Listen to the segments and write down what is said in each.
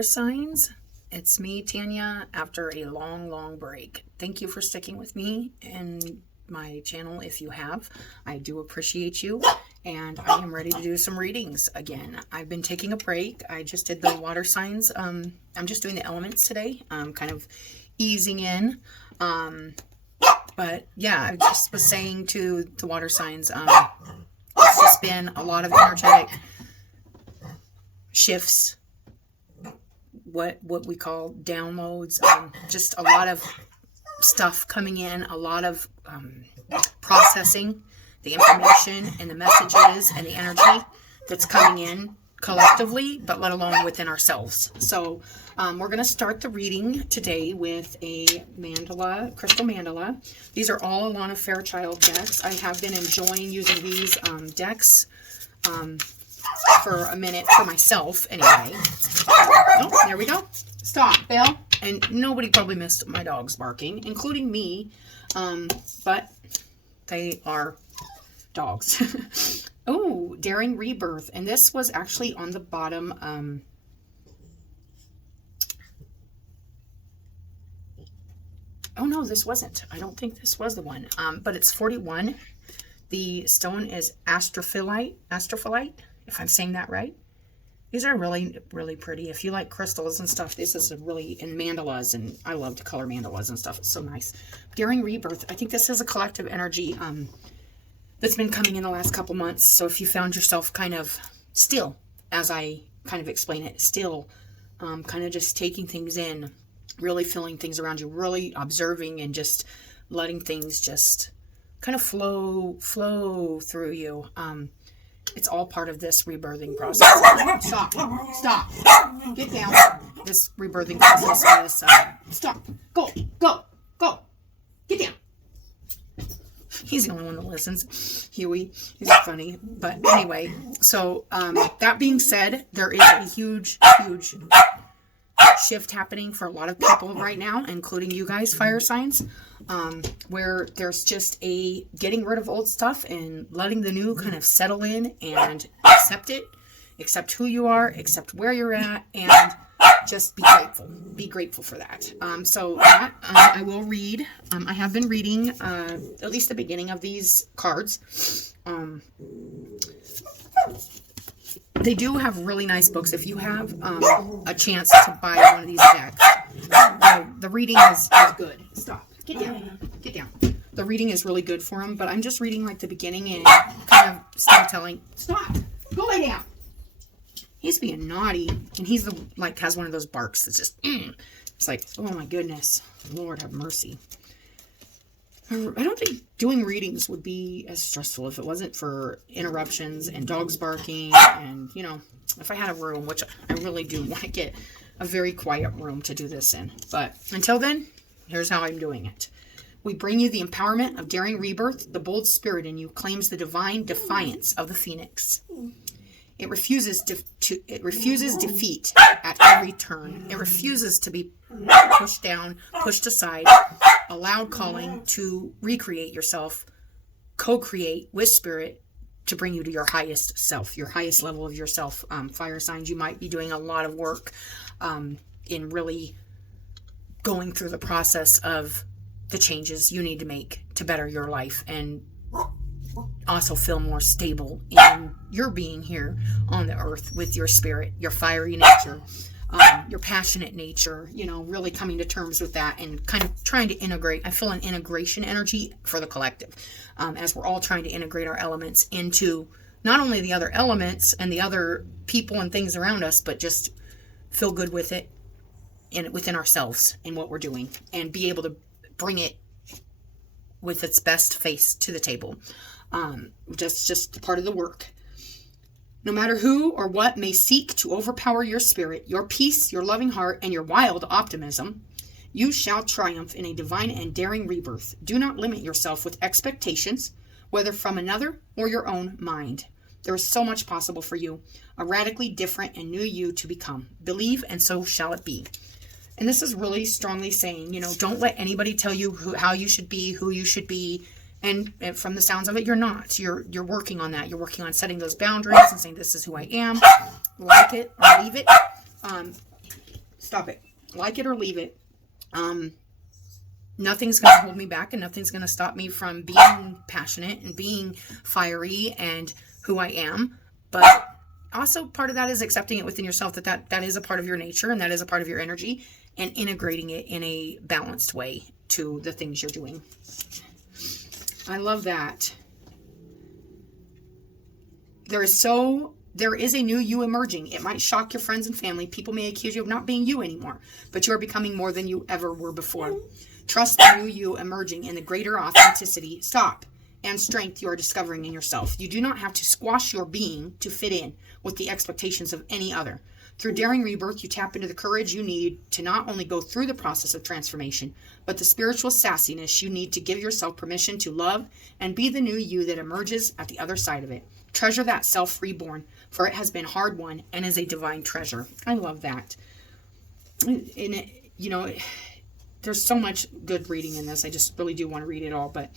fire signs. It's me, Tanya, after a long break. Thank you for sticking with me and my channel if you have. I do appreciate you, and I am ready to do some readings again. I've been taking a break. I just did the water signs. I'm just doing the elements today. I'm kind of easing in. But yeah, I just was saying to the water signs, it's just been a lot of energetic shifts, what we call downloads, just a lot of stuff coming in, a lot of processing the information and the messages and the energy that's coming in collectively, but let alone within ourselves. So we're going to start the reading today with a mandala, crystal mandala. These are all Alana Fairchild decks. I have been enjoying using these decks for a minute for myself anyway. Oh, there we go. Stop, Bill. And nobody probably missed my dogs barking, including me, but they are dogs. Oh, Daring Rebirth. And this was actually on the bottom. Oh, no, this wasn't. I don't think this was the one. But it's 41. The stone is astrophyllite, if I'm saying that right. These are really pretty. If you like crystals and stuff, this is in mandalas, and I love to color mandalas and stuff. It's so nice. Daring Rebirth. I think this is a collective energy that's been coming in the last couple months. So if you found yourself kind of still, as I kind of explain it, still kind of just taking things in, really feeling things around you, really observing and just letting things just kind of flow through you. It's all part of this rebirthing process. Stop. Get down. This rebirthing process is, stop. Go. Get down. He's the only one that listens. Huey. He's funny. But anyway, so that being said, there is a huge shift happening for a lot of people right now, including you guys, fire signs, where there's just a getting rid of old stuff and letting the new kind of settle in and accept who you are, accept where you're at, and just be grateful for that. So that I will read. I have been reading at least the beginning of these cards. They do have really nice books. If you have a chance to buy one of these decks, the reading is good. Stop. Get down. The reading is really good for them, but I'm just reading like the beginning and kind of storytelling. Stop. Go lay down. He's being naughty, and he's has one of those barks that's just, it's like, oh my goodness, Lord have mercy. I don't think doing readings would be as stressful if it wasn't for interruptions and dogs barking, and, if I had a room, which I really do want to get a very quiet room to do this in. But until then, here's how I'm doing it. We bring you the empowerment of daring rebirth. The bold spirit in you claims the divine defiance of the phoenix. It refuses defeat at every turn. It refuses to be pushed down, pushed aside, allowed calling to recreate yourself, co-create with spirit to bring you to your highest self, your highest level of yourself. Fire signs, you might be doing a lot of work in really going through the process of the changes you need to make to better your life and also feel more stable in your being here on the earth with your spirit, your fiery nature, your passionate nature, really coming to terms with that and kind of trying to integrate. I feel an integration energy for the collective as we're all trying to integrate our elements into not only the other elements and the other people and things around us, but just feel good with it and within ourselves and what we're doing and be able to bring it with its best face to the table. Just part of the work. No matter who or what may seek to overpower your spirit, your peace, your loving heart, and your wild optimism, you shall triumph in a divine and daring rebirth. Do not limit yourself with expectations, whether from another or your own mind. There is so much possible for you, a radically different and new you to become. Believe, and so shall it be. And this is really strongly saying, don't let anybody tell you how you should be, who you should be. And from the sounds of it, you're not. You're working on that. You're working on setting those boundaries and saying, this is who I am. Like it or leave it. Stop it. Like it or leave it. Nothing's going to hold me back, and nothing's going to stop me from being passionate and being fiery and who I am. But also part of that is accepting it within yourself, that is a part of your nature and that is a part of your energy, and integrating it in a balanced way to the things you're doing. I love that. There is a new you emerging. It might shock your friends and family. People may accuse you of not being you anymore, but you are becoming more than you ever were before. Trust the new you emerging in the greater authenticity, and strength you are discovering in yourself. You do not have to squash your being to fit in with the expectations of any other. Through Daring Rebirth, you tap into the courage you need to not only go through the process of transformation, but the spiritual sassiness you need to give yourself permission to love and be the new you that emerges at the other side of it. Treasure that self reborn, for it has been hard won and is a divine treasure. I love that. And it, there's so much good reading in this. I just really do want to read it all. But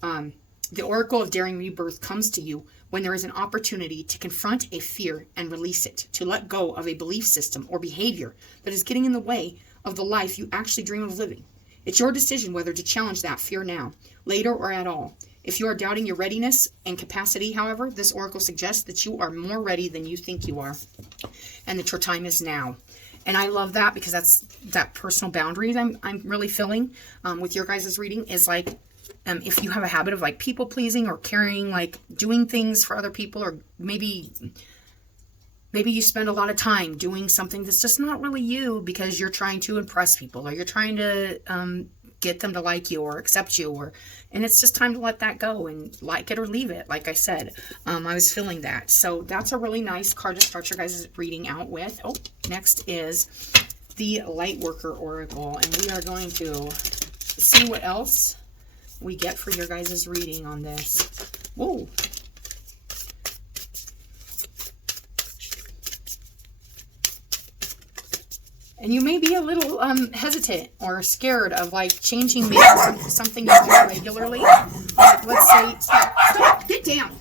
the Oracle of Daring Rebirth comes to you when there is an opportunity to confront a fear and release it, to let go of a belief system or behavior that is getting in the way of the life you actually dream of living. It's your decision whether to challenge that fear now, later, or at all. If you are doubting your readiness and capacity, however, this oracle suggests that you are more ready than you think you are, and that your time is now. And I love that, because that's that personal boundaries I'm really feeling with your guys' reading is like, if you have a habit of like people pleasing or caring, like doing things for other people, or maybe you spend a lot of time doing something that's just not really you because you're trying to impress people, or you're trying to get them to like you or accept you, and it's just time to let that go and like it or leave it. Like I said, I was feeling that. So that's a really nice card to start your guys' reading out with. Oh, next is the Lightworker Oracle, and we are going to see what else we get for your guys' reading on this. Whoa. And you may be a little hesitant or scared of like changing maybe something you do regularly. Like, let's say, stop, get down.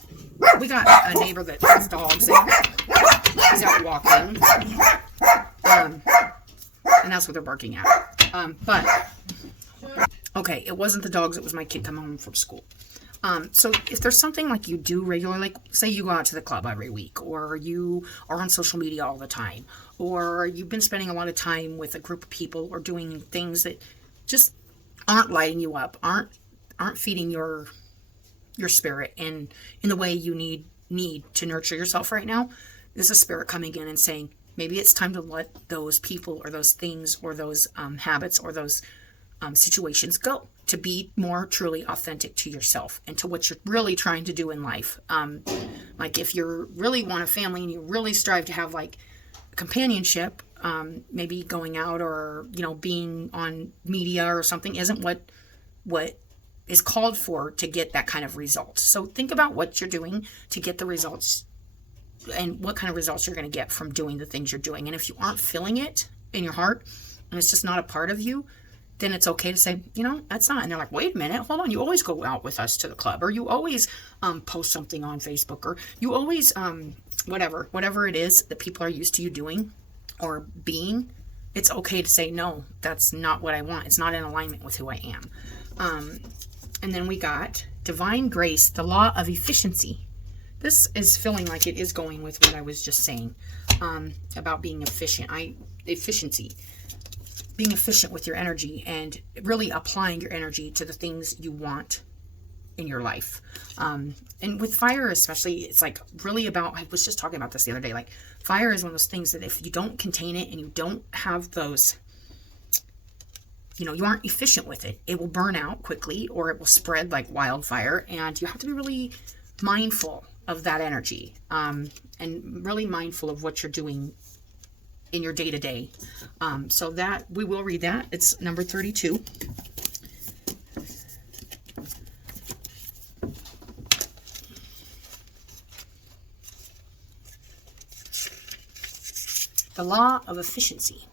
We got a neighbor that has dogs, and he's out walking. And that's what they're barking at. But, okay, it wasn't the dogs, it was my kid coming home from school. So if there's something like you do regularly, like say you go out to the club every week, or you are on social media all the time, or you've been spending a lot of time with a group of people, or doing things that just aren't lighting you up, aren't feeding your spirit in the way you need to nurture yourself right now, there's a spirit coming in and saying, maybe it's time to let those people or those things or those habits or those situations go, to be more truly authentic to yourself and to what you're really trying to do in life. Like if you really want a family and you really strive to have like companionship, maybe going out or, being on media or something isn't what is called for to get that kind of result. So think about what you're doing to get the results and what kind of results you're going to get from doing the things you're doing. And if you aren't feeling it in your heart and it's just not a part of you, then it's okay to say, that's not. And they're like, wait a minute, hold on. You always go out with us to the club, or you always post something on Facebook, or you always, whatever it is that people are used to you doing or being. It's okay to say, no, that's not what I want. It's not in alignment with who I am. And then we got Divine Grace, the Law of Efficiency. This is feeling like it is going with what I was just saying about being efficient. Efficiency. Being efficient with your energy and really applying your energy to the things you want in your life. And with fire especially, it's like really about, I was just talking about this the other day, like fire is one of those things that if you don't contain it and you don't have those, you aren't efficient with it, it will burn out quickly, or it will spread like wildfire, and you have to be really mindful of that energy, and really mindful of what you're doing in your day-to-day. So that we will read that. It's number 32. The Law of Efficiency.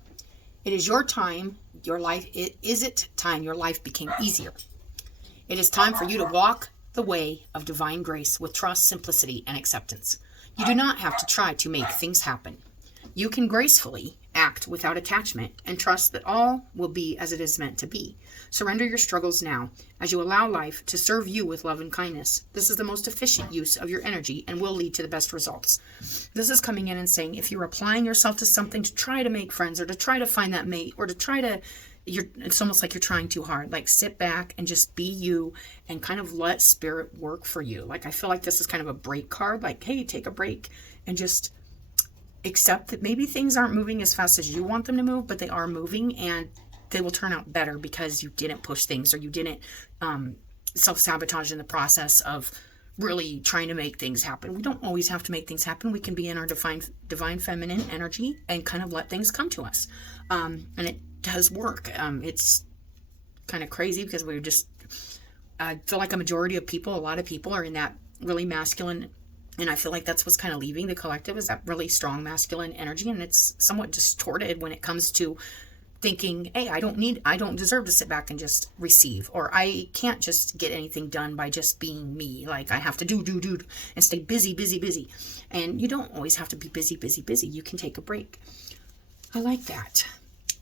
It is your time, your life. Is it time your life became easier? It is time for you to walk the way of divine grace with trust, simplicity, and acceptance. You do not have to try to make things happen. You can gracefully act without attachment and trust that all will be as it is meant to be. Surrender your struggles now as you allow life to serve you with love and kindness. This is the most efficient use of your energy and will lead to the best results. This is coming in and saying if you're applying yourself to something to try to make friends or to try to find that mate or to try to, it's almost like you're trying too hard. Like sit back and just be you and kind of let spirit work for you. Like I feel like this is kind of a break card. Like, hey, take a break and just accept that maybe things aren't moving as fast as you want them to move, but they are moving and they will turn out better because you didn't push things or you didn't self-sabotage in the process of really trying to make things happen. We don't always have to make things happen. We can be in our divine feminine energy and kind of let things come to us. And it does work. It's kind of crazy because we're just, I feel like a lot of people are in that really masculine. And I feel like that's what's kind of leaving the collective is that really strong masculine energy. And it's somewhat distorted when it comes to thinking, hey, I don't deserve to sit back and just receive, or I can't just get anything done by just being me. Like I have to do and stay busy. And you don't always have to be busy. You can take a break. I like that.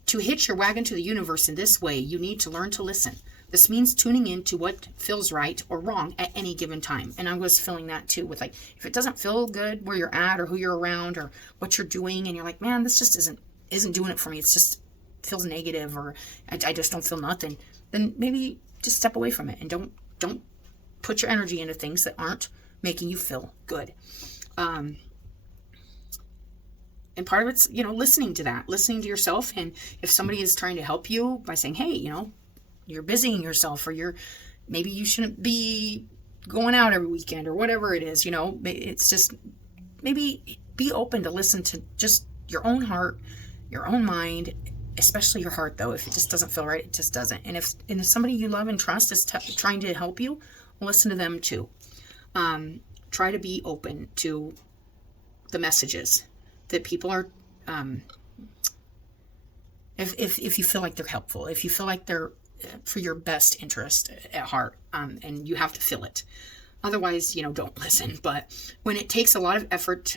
To hitch your wagon to the universe in this way, you need to learn to listen. This means tuning in to what feels right or wrong at any given time. And I was feeling that too with like, if it doesn't feel good where you're at or who you're around or what you're doing, and you're like, man, this just isn't doing it for me. It's just feels negative or I just don't feel nothing. Then maybe just step away from it and don't put your energy into things that aren't making you feel good. And part of it's, listening to yourself. And if somebody is trying to help you by saying, hey, you're busying yourself, or maybe you shouldn't be going out every weekend or whatever it is, it's just maybe be open to listen to just your own heart, your own mind, especially your heart though. If it just doesn't feel right, it just doesn't. And if somebody you love and trust is trying to help you, listen to them too. Try to be open to the messages that people are, if you feel like they're helpful, if you feel like they're for your best interest at heart, and you have to feel it. Otherwise, don't listen. But when it takes a lot of effort,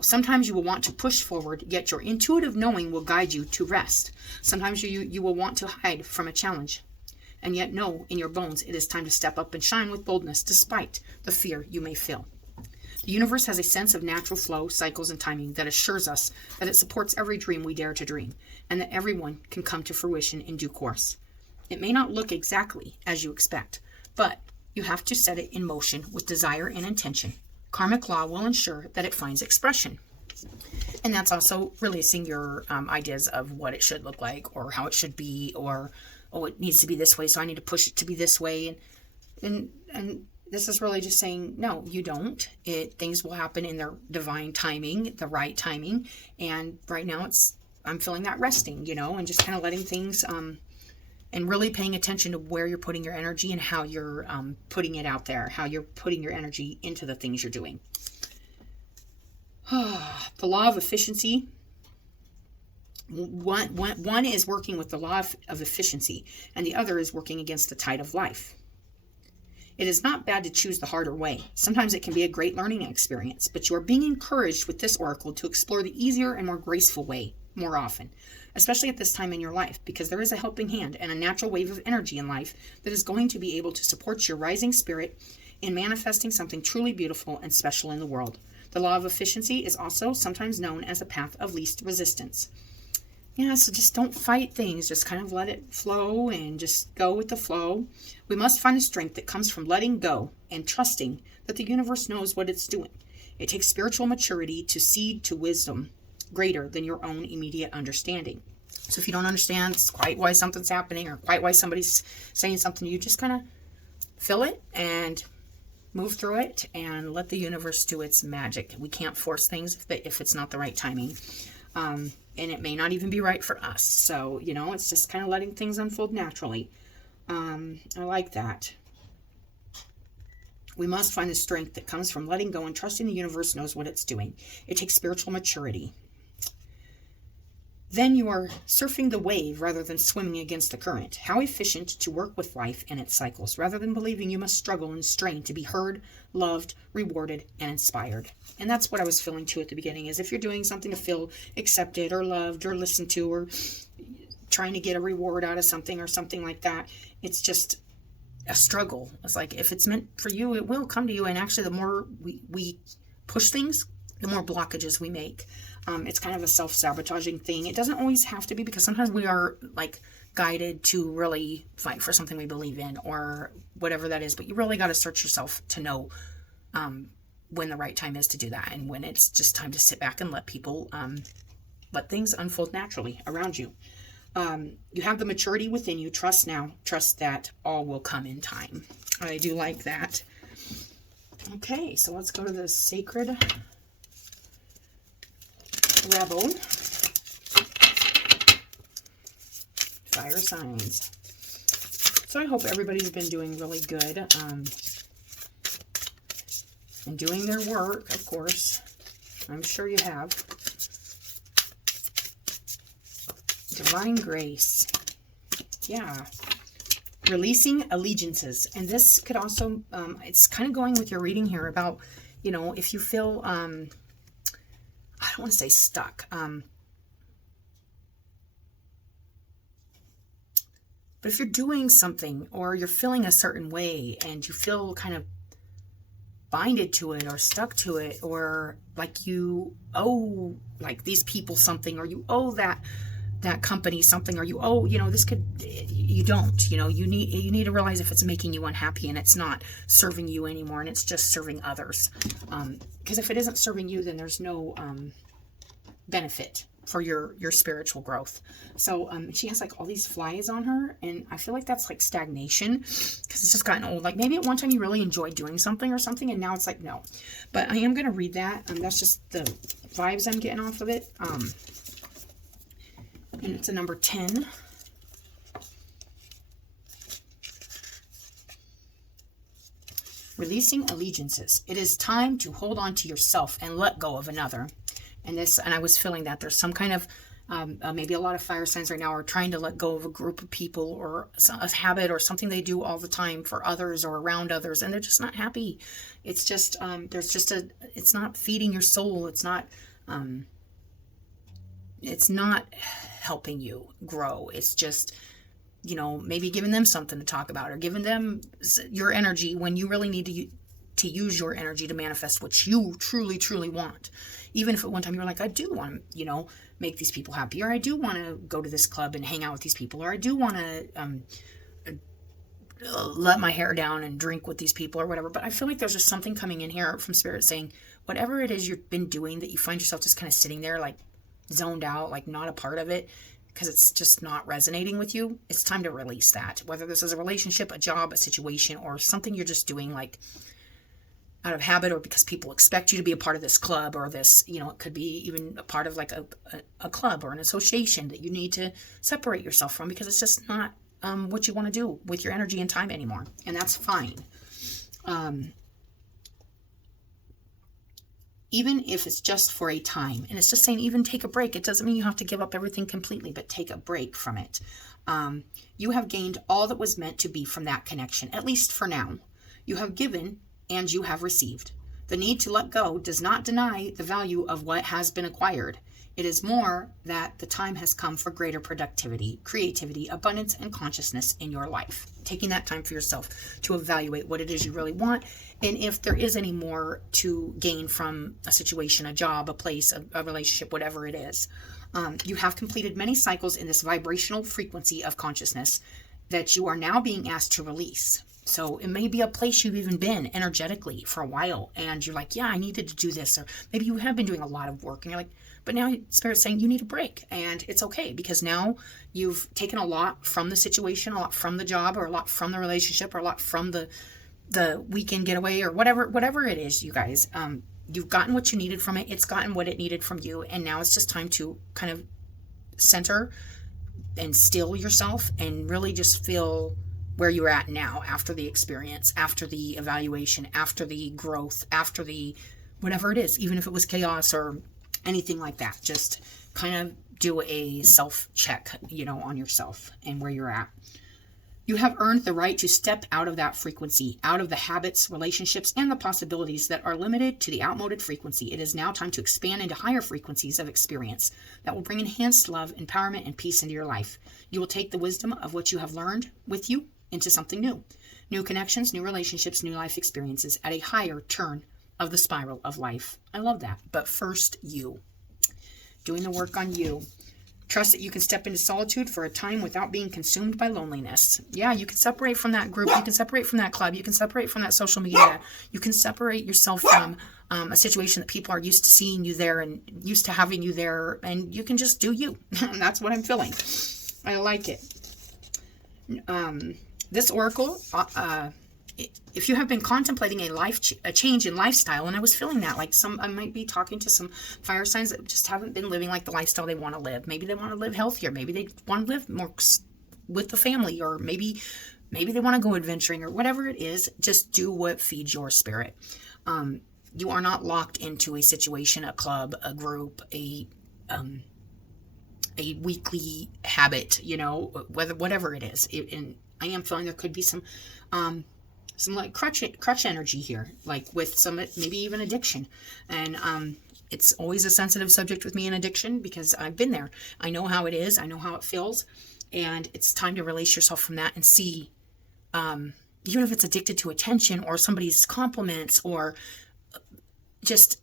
sometimes you will want to push forward, yet your intuitive knowing will guide you to rest. Sometimes you will want to hide from a challenge, and yet know in your bones it is time to step up and shine with boldness despite the fear you may feel. The universe has a sense of natural flow, cycles, and timing that assures us that it supports every dream we dare to dream, and that everyone can come to fruition in due course. It may not look exactly as you expect, but you have to set it in motion with desire and intention. Karmic law will ensure that it finds expression. And that's also releasing your ideas of what it should look like or how it should be, or, it needs to be this way, so I need to push it to be this way. And this is really just saying, no, you don't. Things will happen in their divine timing, the right timing. And right now I'm feeling that resting, and just kind of letting things, and really paying attention to where you're putting your energy and how you're putting it out there, how you're putting your energy into the things you're doing. The law of efficiency. One is working with the law of efficiency, and the other is working against the tide of life. It is not bad to choose the harder way. Sometimes it can be a great learning experience, but you are being encouraged with this oracle to explore the easier and more graceful way more often, especially at this time in your life, because there is a helping hand and a natural wave of energy in life that is going to be able to support your rising spirit in manifesting something truly beautiful and special in the world. The law of efficiency is also sometimes known as the path of least resistance. So just don't fight things. Just kind of let it flow and just go with the flow. We must find the strength that comes from letting go and trusting that the universe knows what it's doing. It takes spiritual maturity to cede to wisdom greater than your own immediate understanding. So if you don't understand quite why something's happening or quite why somebody's saying something to you, just kind of feel it and move through it and let the universe do its magic. We can't force things if it's not the right timing. And it may not even be right for us. So, it's just kind of letting things unfold naturally. I like that. We must find the strength that comes from letting go and trusting the universe knows what it's doing. It takes spiritual maturity. Then you are surfing the wave rather than swimming against the current. How efficient to work with life and its cycles, rather than believing you must struggle and strain to be heard, loved, rewarded, and inspired. And that's what I was feeling too at the beginning, is if you're doing something to feel accepted or loved or listened to, or trying to get a reward out of something or something like that, it's just a struggle. It's like, if it's meant for you, it will come to you. And actually, the more we push things, the more blockages we make. It's kind of a self-sabotaging thing. It doesn't always have to be, because sometimes we are like guided to really fight for something we believe in or whatever that is. But you really got to search yourself to know when the right time is to do that, and when it's just time to sit back and let people, let things unfold naturally around you. You have the maturity within you. Trust now. Trust that all will come in time. I do like that. Okay, so let's go to the Sacred Rebel. Fire signs. So I hope everybody's been doing really good. And doing their work, of course. I'm sure you have. Divine grace. Yeah. Releasing allegiances. And this could also, it's kind of going with your reading here about, you know, if you feel, I don't want to say stuck. But if you're doing something or you're feeling a certain way and you feel kind of binded to it or stuck to it, or like you owe like these people something, or you owe that company something, or you owe, you know, this could, you don't, you know, you need to realize if it's making you unhappy and it's not serving you anymore and it's just serving others. Because if it isn't serving you, then there's no benefit for your spiritual growth. So she has like all these flies on her, and I feel like that's like stagnation, because it's just gotten old. Like maybe at one time you really enjoyed doing something or something, and now it's like no. But I am going to read that. That's just the vibes I'm getting off of it. And it's a number 10. Releasing allegiances. It is time to hold on to yourself and let go of another. And I was feeling that there's some kind of, maybe a lot of fire signs right now are trying to let go of a group of people or a habit or something they do all the time for others or around others, and they're just not happy. It's just, it's not feeding your soul. It's not helping you grow. It's just, you know, maybe giving them something to talk about or giving them your energy when you really need to use your energy to manifest what you truly, truly want. Even if at one time you're like, I do want to, you know, make these people happy, or I do want to go to this club and hang out with these people, or I do want to let my hair down and drink with these people or whatever. But I feel like there's just something coming in here from Spirit saying, whatever it is you've been doing that you find yourself just kind of sitting there like zoned out, like not a part of it, because it's just not resonating with you, it's time to release that. Whether this is a relationship, a job, a situation, or something you're just doing like out of habit, or because people expect you to be a part of this club or this, you know, it could be even a part of like a club or an association that you need to separate yourself from, because it's just not what you want to do with your energy and time anymore. And that's fine. Even if it's just for a time. And it's just saying, even take a break. It doesn't mean you have to give up everything completely, but take a break from it. You have gained all that was meant to be from that connection, at least for now. You have given and you have received. The need to let go does not deny the value of what has been acquired. It is more that the time has come for greater productivity, creativity, abundance, and consciousness in your life. Taking that time for yourself to evaluate what it is you really want, and if there is any more to gain from a situation, a job, a place, a relationship, whatever it is. You have completed many cycles in this vibrational frequency of consciousness that you are now being asked to release. So it may be a place you've even been energetically for a while, and you're like, yeah, I needed to do this. Or maybe you have been doing a lot of work, and you're like, but now Spirit's saying you need a break, and it's okay, because now you've taken a lot from the situation, a lot from the job, or a lot from the relationship, or a lot from the weekend getaway, or whatever it is, you guys. You've gotten what you needed from it. It's gotten what it needed from you, and now it's just time to kind of center and still yourself and really just feel where you're at now, after the experience, after the evaluation, after the growth, after the whatever it is, even if it was chaos or anything like that. Just kind of do a self-check, you know, on yourself and where you're at. You have earned the right to step out of that frequency, out of the habits, relationships, and the possibilities that are limited to the outmoded frequency. It is now time to expand into higher frequencies of experience that will bring enhanced love, empowerment, and peace into your life. You will take the wisdom of what you have learned with you into something new. New connections, new relationships, new life experiences at a higher turn of the spiral of life. I love that. But first, you. Doing the work on you. Trust that you can step into solitude for a time without being consumed by loneliness. Yeah, you can separate from that group. You can separate from that club. You can separate from that social media. You can separate yourself from a situation that people are used to seeing you there and used to having you there. And you can just do you. That's what I'm feeling. I like it. This oracle, if you have been contemplating a change in lifestyle, and I was feeling that, like I might be talking to some fire signs that just haven't been living like the lifestyle they want to live. Maybe they want to live healthier. Maybe they want to live more with the family, or maybe they want to go adventuring, or whatever it is. Just do what feeds your spirit. You are not locked into a situation, a club, a group, a weekly habit, you know, whatever it is. And I am feeling there could be some like crutch energy here, like with some, maybe even addiction. And it's always a sensitive subject with me in addiction, because I've been there. I know how it is. I know how it feels. And it's time to release yourself from that and see, even if it's addicted to attention or somebody's compliments or just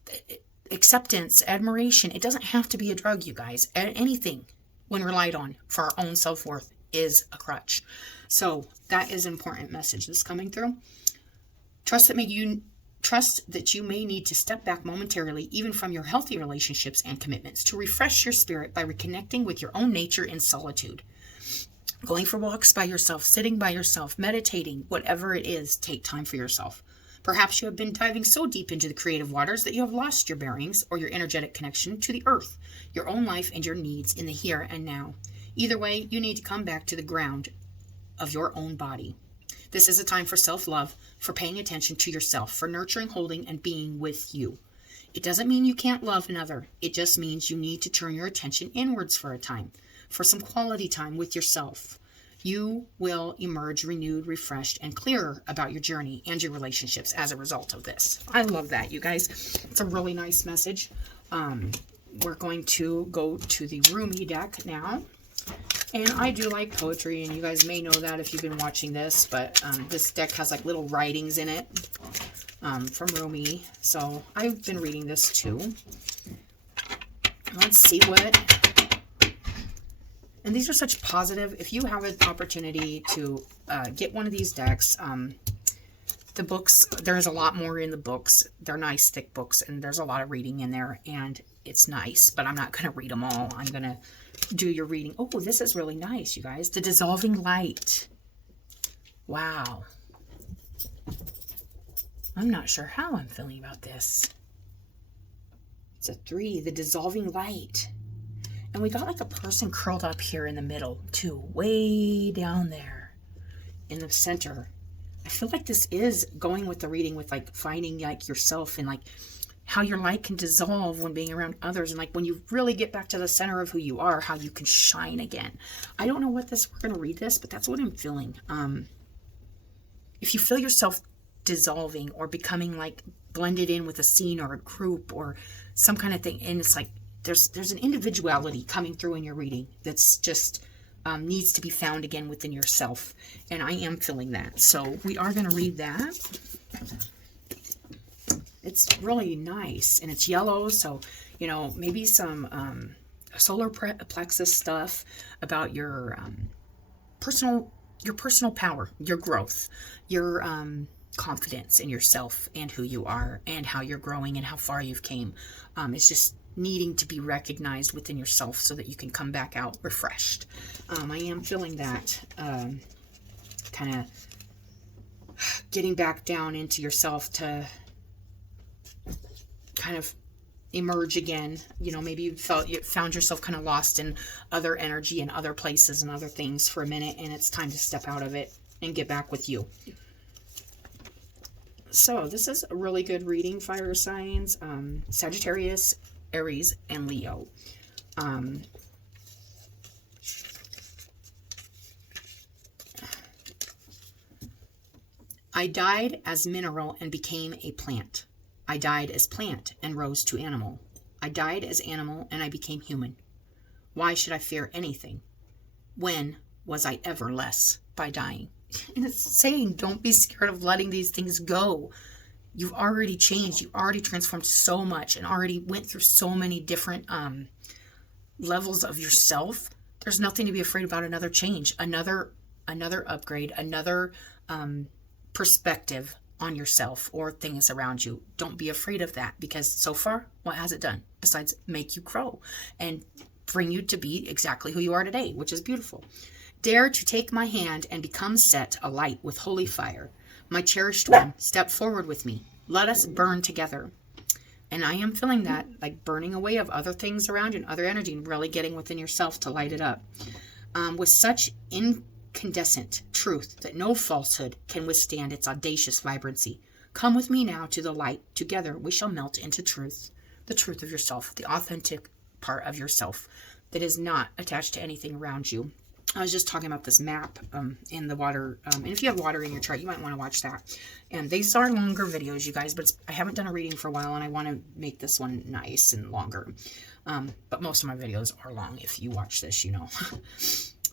acceptance, admiration. It doesn't have to be a drug, you guys. Anything, when relied on for our own self-worth, is a crutch. So that is an important message that's coming through. Trust that you may need to step back momentarily, even from your healthy relationships and commitments, to refresh your spirit by reconnecting with your own nature in solitude. Going for walks by yourself, sitting by yourself, meditating, whatever it is, take time for yourself. Perhaps you have been diving so deep into the creative waters that you have lost your bearings or your energetic connection to the earth, your own life, and your needs in the here and now. Either way, you need to come back to the ground of your own body. This is a time for self-love, for paying attention to yourself, for nurturing, holding, and being with you. It doesn't mean you can't love another. It just means you need to turn your attention inwards for a time, for some quality time with yourself. You will emerge renewed, refreshed, and clearer about your journey and your relationships as a result of this. I love that, you guys. It's a really nice message. We're going to go to the Rumi deck now. And I do like poetry, and you guys may know that if you've been watching this, but this deck has like little writings in it from Rumi. So I've been reading this too. Let's see what... And these are such positive. If you have an opportunity to get one of these decks, the books, there's a lot more in the books. They're nice, thick books, and there's a lot of reading in there, and it's nice, but I'm not going to read them all. I'm going to do your reading. Oh, this is really nice, you guys. The Dissolving Light. Wow. I'm not sure how I'm feeling about this. It's a 3, the Dissolving Light. And we got like a person curled up here in the middle too, way down there in the center. I feel like this is going with the reading with like finding like yourself and like how your light can dissolve when being around others. And like when you really get back to the center of who you are, how you can shine again. I don't know what this, we're going to read this, but that's what I'm feeling. If you feel yourself dissolving or becoming like blended in with a scene or a group or some kind of thing, and it's like, there's an individuality coming through in your reading that's just needs to be found again within yourself. And I am feeling that. So we are going to read that. It's really nice. And it's yellow. So, you know, maybe some solar plexus stuff about your personal power, your growth, your confidence in yourself and who you are and how you're growing and how far you've came. It's just needing to be recognized within yourself so that you can come back out refreshed. I am feeling that kind of getting back down into yourself to kind of emerge again. You know, maybe you found yourself kind of lost in other energy and other places and other things for a minute, and it's time to step out of it and get back with you. So this is a really good reading, fire signs, Sagittarius, Aries, and Leo. I died as mineral and became a plant. I died as plant and rose to animal. I died as animal and I became human. Why should I fear anything? When was I ever less by dying? And it's saying, don't be scared of letting these things go. You've already changed. You've already transformed so much and already went through so many different levels of yourself. There's nothing to be afraid about. Another change, another upgrade, another perspective on yourself or things around you. Don't be afraid of that, because so far, what has it done besides make you grow and bring you to be exactly who you are today, which is beautiful. Dare to take my hand and become set alight with holy fire. My cherished one, step forward with me. Let us burn together. And I am feeling that, like burning away of other things around you and other energy, and really getting within yourself to light it up. With such incandescent truth that no falsehood can withstand its audacious vibrancy. Come with me now to the light. Together we shall melt into truth. The truth of yourself, the authentic part of yourself that is not attached to anything around you. I was just talking about this map in the water. And if you have water in your chart, you might want to watch that. And these are longer videos, you guys, but I haven't done a reading for a while, and I want to make this one nice and longer. But most of my videos are long. If you watch this, you know.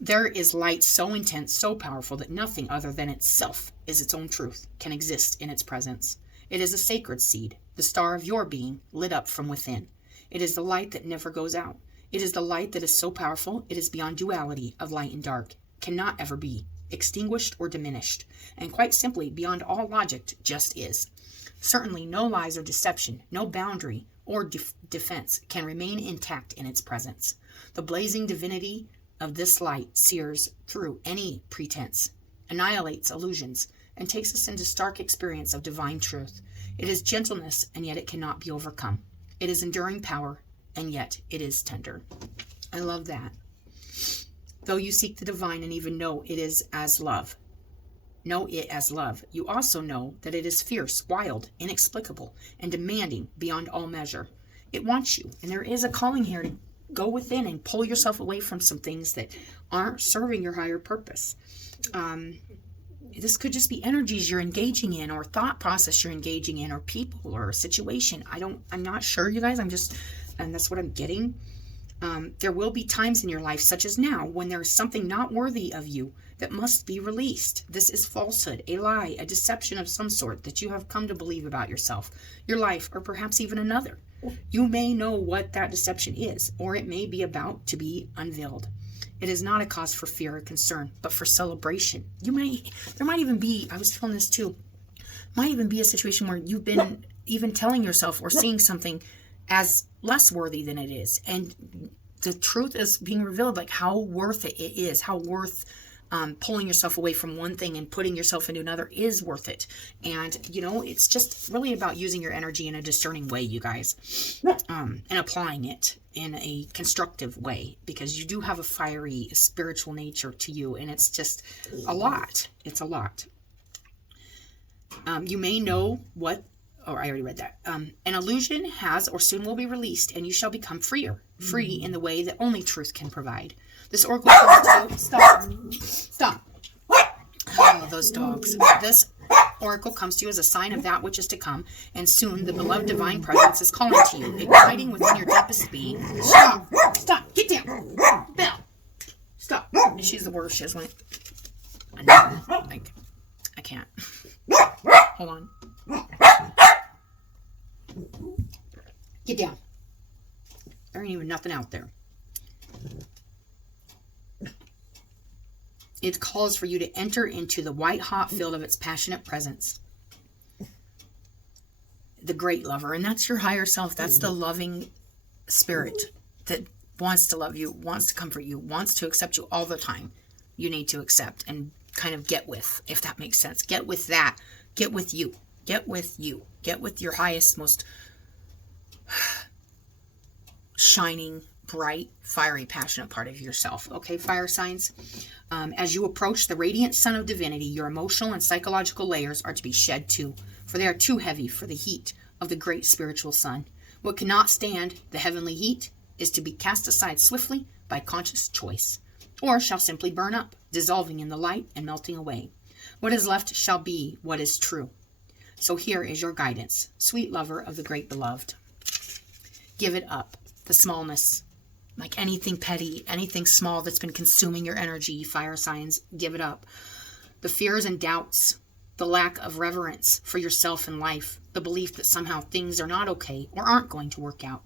There is light so intense, so powerful, that nothing other than itself is its own truth, can exist in its presence. It is a sacred seed, the star of your being, lit up from within. It is the light that never goes out. It is the light that is so powerful, it is beyond duality of light and dark, cannot ever be extinguished or diminished, and quite simply beyond all logic just is. Certainly no lies or deception, no boundary or defense can remain intact in its presence. The blazing divinity of this light sears through any pretense, annihilates illusions, and takes us into stark experience of divine truth. It is gentleness, and yet it cannot be overcome. It is enduring power, and yet it is tender. I love that. Though you seek the divine and even know it is as love, know it as love, you also know that it is fierce, wild, inexplicable, and demanding beyond all measure. It wants you, and there is a calling here to go within and pull yourself away from some things that aren't serving your higher purpose. This could just be energies you're engaging in, or thought process you're engaging in, or people, or a situation. I'm not sure, you guys. And that's what I'm getting. There will be times in your life, such as now, when there is something not worthy of you that must be released. This is falsehood, a lie, a deception of some sort that you have come to believe about yourself, your life, or perhaps even another. You may know what that deception is, or it may be about to be unveiled. It is not a cause for fear or concern, but for celebration. There might even be, I was feeling this too, might even be a situation where you've been even telling yourself or seeing something as less worthy than it is. And the truth is being revealed, like how worth it is, how worth pulling yourself away from one thing and putting yourself into another is worth it. And, it's just really about using your energy in a discerning way, you guys, and applying it in a constructive way, because you do have a fiery spiritual nature to you, and it's just a lot. It's a lot. You may know what, I already read that. An illusion has or soon will be released, and you shall become freer, free in the way that only truth can provide. This oracle comes to stop. Oh, those dogs. This oracle comes to you as a sign of that which is to come, and soon the beloved divine presence is calling to you, igniting within your deepest being. Stop, get down, Belle, stop. She's the worst. She has like, I can't. Hold on. Get down. There ain't even nothing out there. It calls for you to enter into the white-hot field of its passionate presence. The great lover. And that's your higher self. That's the loving spirit that wants to love you, wants to comfort you, wants to accept you all the time. You need to accept and kind of get with, if that makes sense. Get with that. Get with you. Get with you. Get with your highest, most shining, bright, fiery, passionate part of yourself. Okay, fire signs? As you approach the radiant sun of divinity, your emotional and psychological layers are to be shed too, for they are too heavy for the heat of the great spiritual sun. What cannot stand the heavenly heat is to be cast aside swiftly by conscious choice, or shall simply burn up, dissolving in the light and melting away. What is left shall be what is true. So here is your guidance, sweet lover of the great beloved. Give it up, the smallness, like anything petty, anything small that's been consuming your energy, fire signs, give it up. The fears and doubts, the lack of reverence for yourself and life, the belief that somehow things are not okay or aren't going to work out.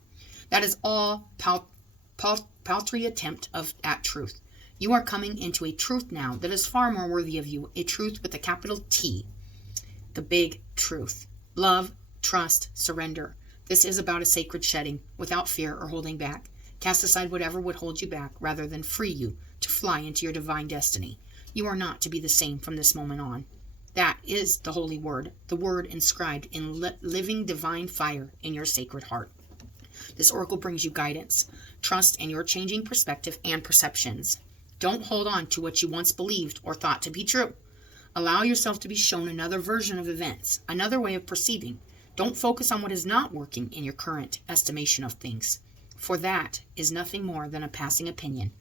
That is all paltry attempt at truth. You are coming into a truth now that is far more worthy of you, a truth with a capital T, the big truth. Love, trust, surrender. This is about a sacred shedding, without fear or holding back. Cast aside whatever would hold you back, rather than free you to fly into your divine destiny. You are not to be the same from this moment on. That is the holy word, the word inscribed in living divine fire in your sacred heart. This oracle brings you guidance, trust in your changing perspective and perceptions. Don't hold on to what you once believed or thought to be true. Allow yourself to be shown another version of events, another way of perceiving. Don't focus on what is not working in your current estimation of things, for that is nothing more than a passing opinion.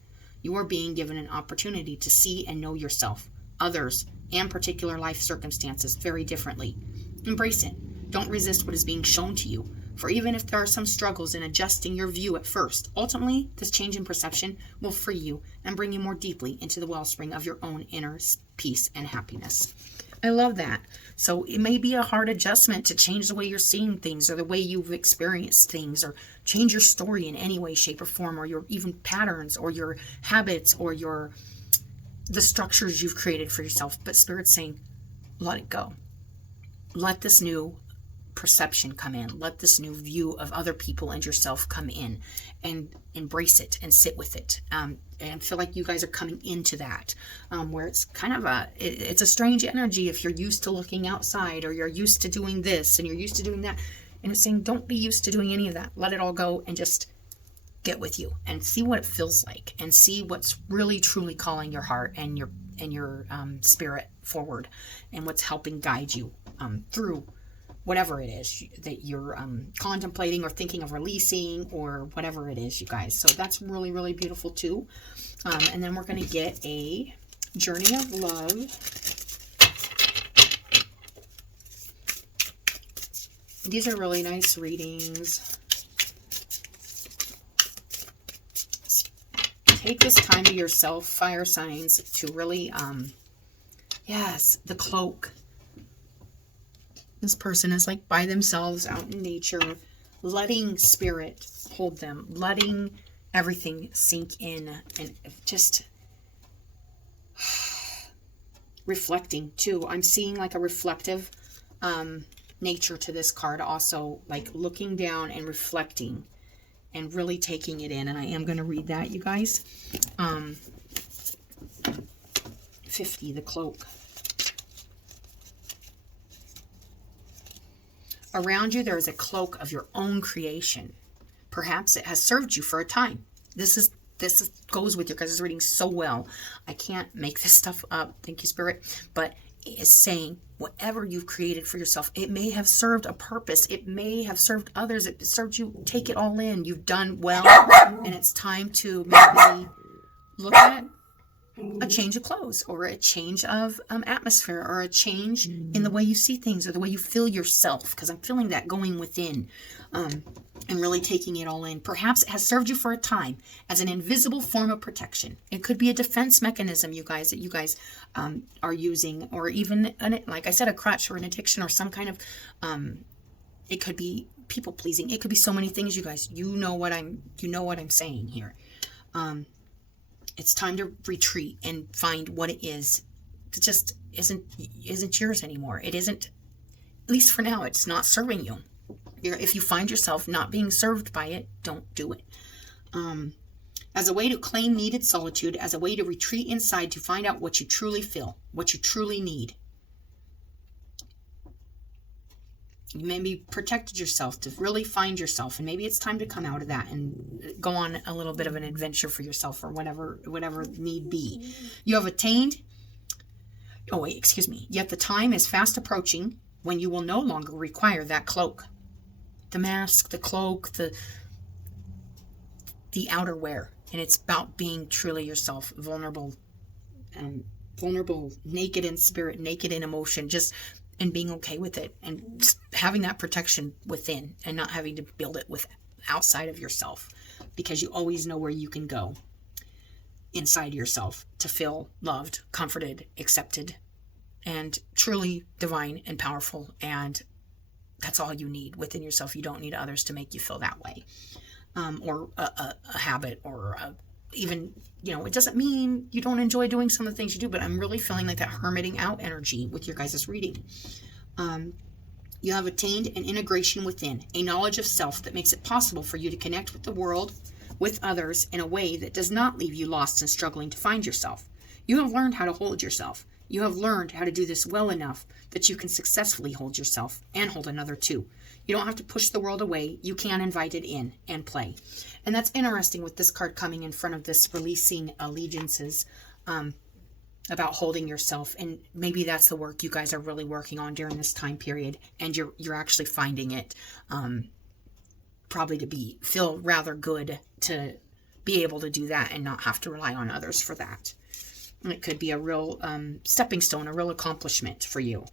You are being given an opportunity to see and know yourself, others, and particular life circumstances very differently. Embrace it. Don't resist what is being shown to you, for even if there are some struggles in adjusting your view at first, ultimately this change in perception will free you and bring you more deeply into the wellspring of your own inner peace and happiness. I love that. So it may be a hard adjustment to change the way you're seeing things or the way you've experienced things, or change your story in any way, shape, or form, or your even patterns or your habits or the structures you've created for yourself. But Spirit's saying, let it go. Let this new perception come in. Let this new view of other people and yourself come in, and embrace it and sit with it. And feel like you guys are coming into that, where it's kind of it's a strange energy if you're used to looking outside, or you're used to doing this and you're used to doing that. And it's saying, don't be used to doing any of that. Let it all go and just get with you and see what it feels like, and see what's really truly calling your heart and your spirit forward, and what's helping guide you through whatever it is that you're contemplating or thinking of releasing, or whatever it is, you guys. So that's really, really beautiful too. And then we're going to get a Journey of Love. These are really nice readings. Take this time to yourself, fire signs, to really, yes, the cloak. This person is like by themselves out in nature, letting spirit hold them, letting everything sink in, and just reflecting too. I'm seeing like a reflective nature to this card also, like looking down and reflecting and really taking it in. And I am going to read that, you guys. 50, the cloak. Around you, there is a cloak of your own creation. Perhaps it has served you for a time. This goes with your guys' reading so well. I can't make this stuff up. Thank you, Spirit. But it is saying, whatever you've created for yourself, it may have served a purpose. It may have served others. It served you. Take it all in. You've done well. And it's time to maybe look at a change of clothes, or a change of atmosphere, or a change in the way you see things, or the way you feel yourself, because I'm feeling that going within, and really taking it all in. Perhaps it has served you for a time as an invisible form of protection. It could be a defense mechanism, you guys, that you guys are using, or even, like I said, a crutch or an addiction, or some kind of, it could be people pleasing. It could be so many things, you guys. You know what I'm saying here. It's time to retreat and find what it is that just isn't yours anymore. It isn't, at least for now, it's not serving you. If you find yourself not being served by it, don't do it. As a way to claim needed solitude, as a way to retreat inside to find out what you truly feel, what you truly need. You maybe protected yourself to really find yourself, and maybe it's time to come out of that and go on a little bit of an adventure for yourself, or whatever need be. You have attained, yet the time is fast approaching when you will no longer require that cloak. The mask, the cloak, the outerwear. And it's about being truly yourself, vulnerable, naked in spirit, naked in emotion, and being okay with it, and just having that protection within and not having to build it with outside of yourself, because you always know where you can go inside yourself to feel loved, comforted, accepted, and truly divine and powerful. And that's all you need within yourself. You don't need others to make you feel that way, or a habit, or even, it doesn't mean you don't enjoy doing some of the things you do, but I'm really feeling like that hermiting out energy with your guys' reading. You have attained an integration within, a knowledge of self that makes it possible for you to connect with the world, with others, in a way that does not leave you lost and struggling to find yourself. You have learned how to hold yourself. You have learned how to do this well enough that you can successfully hold yourself and hold another too. You don't have to push the world away. You can invite it in and play. And that's interesting with this card coming in front of this releasing allegiances, about holding yourself. And maybe that's the work you guys are really working on during this time period. And you're actually finding it, probably to feel rather good to be able to do that and not have to rely on others for that. And it could be a real stepping stone, a real accomplishment for you.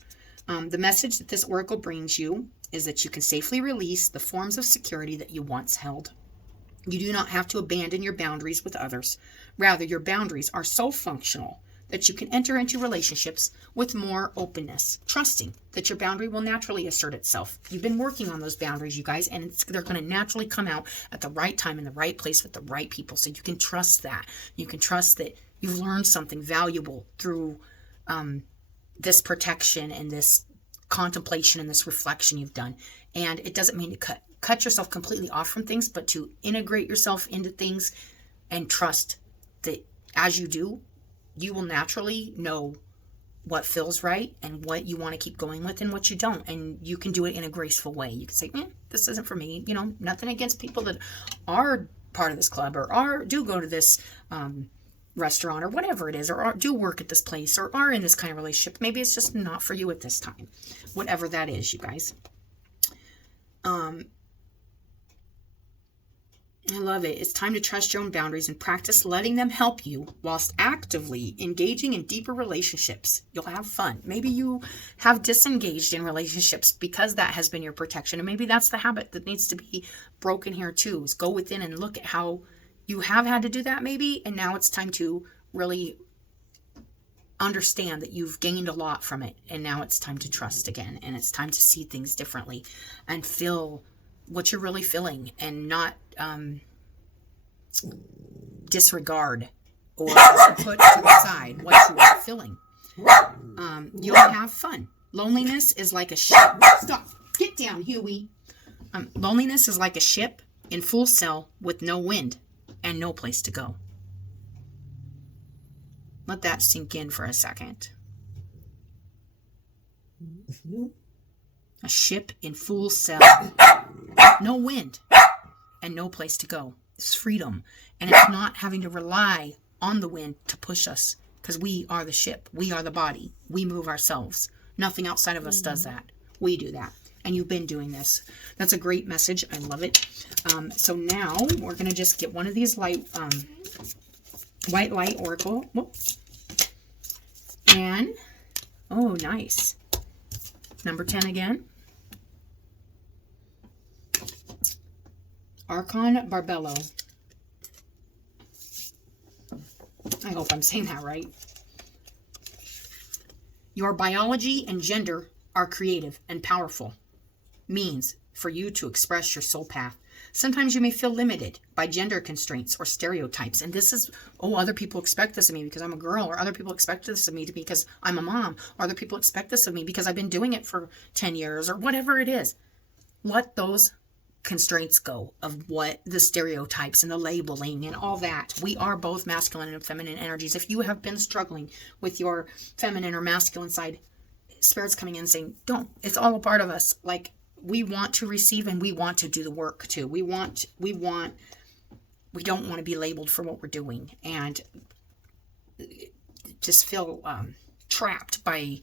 The message that this oracle brings you is that you can safely release the forms of security that you once held. You do not have to abandon your boundaries with others. Rather, your boundaries are so functional that you can enter into relationships with more openness, trusting that your boundary will naturally assert itself. You've been working on those boundaries, you guys, and they're going to naturally come out at the right time, in the right place, with the right people. So you can trust that. You can trust that you've learned something valuable through this protection and this contemplation and this reflection you've done. And it doesn't mean to cut yourself completely off from things, but to integrate yourself into things and trust that as you do, you will naturally know what feels right and what you want to keep going with and what you don't. And you can do it in a graceful way. You can say, this isn't for me. Nothing against people that are part of this club or do go to this restaurant or whatever it is, or do work at this place or are in this kind of relationship. Maybe it's just not for you at this time. Whatever that is, you guys. I love it. It's time to trust your own boundaries and practice letting them help you whilst actively engaging in deeper relationships. You'll have fun. Maybe you have disengaged in relationships because that has been your protection. And maybe that's the habit that needs to be broken here too, is go within and look at how you have had to do that maybe. And now it's time to really understand that you've gained a lot from it. And now it's time to trust again. And it's time to see things differently and feel what you're really feeling, and not disregard or put to the side what you are feeling. You'll have fun. Loneliness is like a ship. Stop. Get down, Huey. Loneliness is like a ship in full sail with no wind and no place to go. Let that sink in for a second. A ship in full sail. No wind and no place to go. It's freedom. And it's not having to rely on the wind to push us, because we are the ship. We are the body. We move ourselves. Nothing outside of us does that. We do that. And you've been doing this. That's a great message. I love it. So now we're going to just get one of these white light oracle. Whoop. And, oh, nice. Number 10 again. Archon Barbello. I hope I'm saying that right. Your biology and gender are creative and powerful means for you to express your soul path. Sometimes you may feel limited by gender constraints or stereotypes. And this is, other people expect this of me because I'm a girl, or other people expect this of me because I'm a mom, or other people expect this of me because I've been doing it for 10 years, or whatever it is. Let those constraints go of what the stereotypes and the labeling and all that. We are both masculine and feminine energies. If you have been struggling with your feminine or masculine side, Spirit's coming in saying, don't. It's all a part of us. Like, we want to receive and we want to do the work too. We don't want to be labeled for what we're doing and just feel trapped by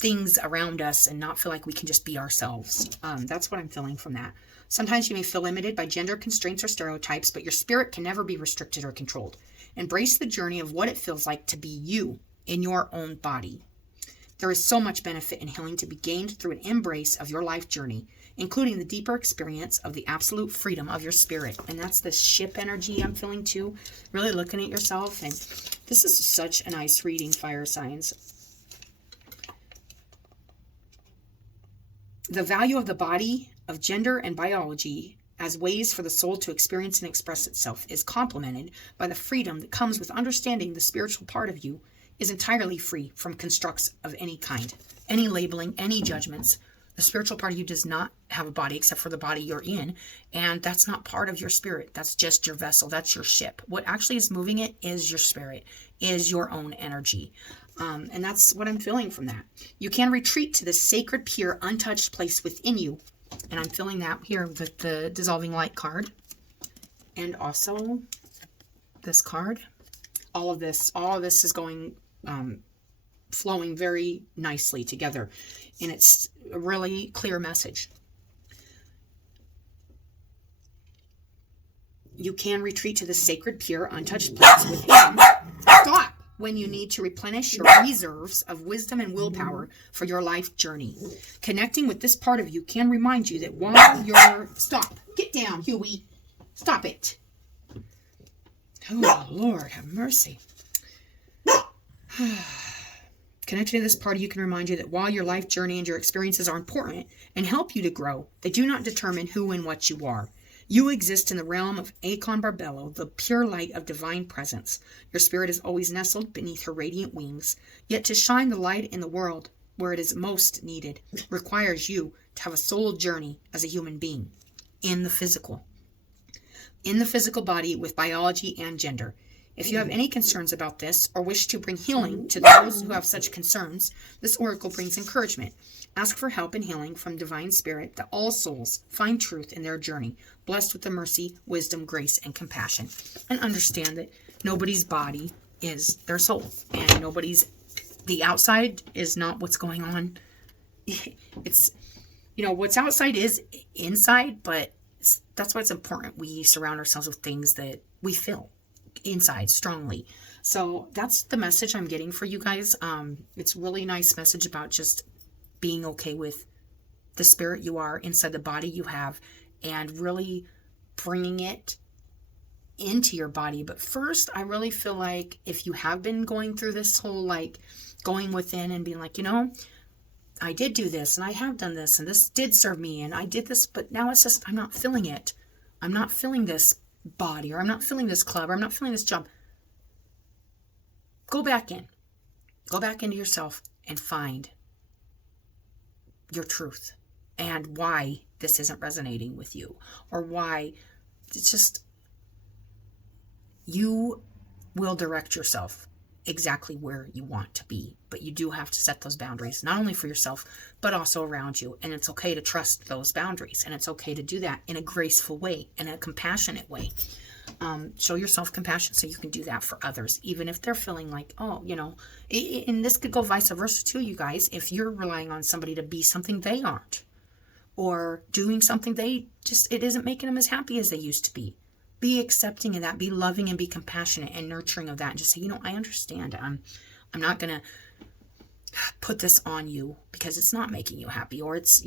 things around us and not feel like we can just be ourselves. That's what I'm feeling from that. Sometimes you may feel limited by gender constraints or stereotypes, but your spirit can never be restricted or controlled. Embrace the journey of what it feels like to be you in your own body. There is so much benefit and healing to be gained through an embrace of your life journey, including the deeper experience of the absolute freedom of your spirit. And that's the ship energy I'm feeling too. Really looking at yourself. And this is such a nice reading, fire signs. The value of the body, of gender and biology as ways for the soul to experience and express itself is complemented by the freedom that comes with understanding the spiritual part of you is entirely free from constructs of any kind, any labeling, any judgments. The spiritual part of you does not have a body except for the body you're in, and that's not part of your spirit. That's just your vessel. That's your ship. What actually is moving it is your spirit, is your own energy. And that's what I'm feeling from that. You can retreat to this sacred, pure, untouched place within you. And I'm feeling that here with the dissolving light card. And also this card. All of this is going, flowing very nicely together. And it's a really clear message. You can retreat to the sacred, pure, untouched place within. Stop! When you need to replenish your reserves of wisdom and willpower for your life journey. Connecting with this part of you can remind you that while you're... Stop. Get down, Huey. Stop it. Oh, Lord, have mercy. Connecting to this part of you can remind you that while your life journey and your experiences are important and help you to grow, they do not determine who and what you are. You exist in the realm of Akon Barbello, the pure light of divine presence. Your spirit is always nestled beneath her radiant wings. Yet to shine the light in the world where it is most needed requires you to have a soul journey as a human being in the physical body with biology and gender. If you have any concerns about this or wish to bring healing to those who have such concerns, this oracle brings encouragement. Ask for help and healing from divine spirit that all souls find truth in their journey, blessed with the mercy, wisdom, grace, and compassion. And understand that nobody's body is their soul. And the outside is not what's going on. It's, what's outside is inside, but that's why it's important we surround ourselves with things that we feel inside strongly. So that's the message I'm getting for you guys. It's a really nice message about just being okay with the spirit you are inside the body you have and really bringing it into your body. But first, I really feel like if you have been going through this whole going within and being like, I did do this and I have done this and this did serve me and I did this, but now it's just I'm not feeling it. I'm not feeling this body, or I'm not feeling this club, or I'm not feeling this job. Go back into yourself and find your truth and why this isn't resonating with you, or why it's just, you will direct yourself exactly where you want to be, but you do have to set those boundaries, not only for yourself, but also around you. And it's okay to trust those boundaries, and it's okay to do that in a graceful way, in a compassionate way. Show yourself compassion so you can do that for others, even if they're feeling like, and this could go vice versa too, you guys. If you're relying on somebody to be something they aren't, or doing something it isn't making them as happy as they used to be accepting of that, be loving and be compassionate and nurturing of that, and just say, I understand. I'm not going to put this on you because it's not making you happy, or it's,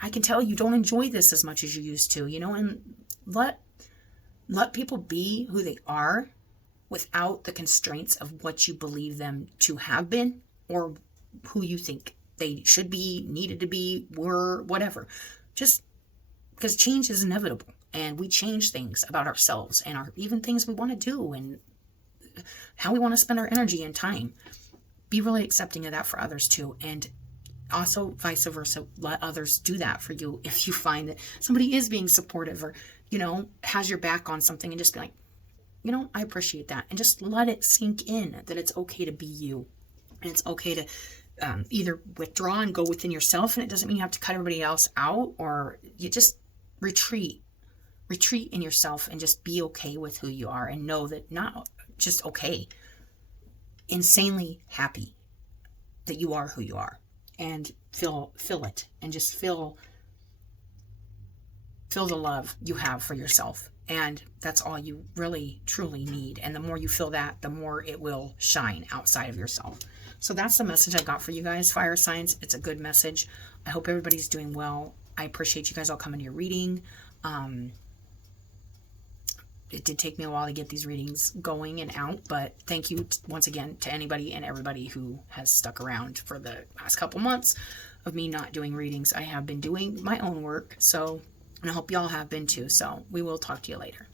I can tell you don't enjoy this as much as you used to, and let people be who they are without the constraints of what you believe them to have been, or who you think they should be, needed to be, were, whatever. Just because change is inevitable, and we change things about ourselves and even things we want to do and how we want to spend our energy and time. Be really accepting of that for others too, and also vice versa. Let others do that for you if you find that somebody is being supportive or has your back on something, and just be like, I appreciate that, and just let it sink in that it's okay to be you, and it's okay to either withdraw and go within yourself, and it doesn't mean you have to cut everybody else out, or you just retreat in yourself and just be okay with who you are, and know that not just okay, insanely happy that you are who you are. and feel it, and just feel the love you have for yourself. And that's all you really truly need. And the more you feel that, the more it will shine outside of yourself. So that's the message I got for you guys, fire signs. It's a good message. I hope everybody's doing well. I appreciate you guys all coming to your reading. It did take me a while to get these readings going and out, but thank you once again to anybody and everybody who has stuck around for the past couple months of me not doing readings. I have been doing my own work, so, and I hope y'all have been too. So we will talk to you later.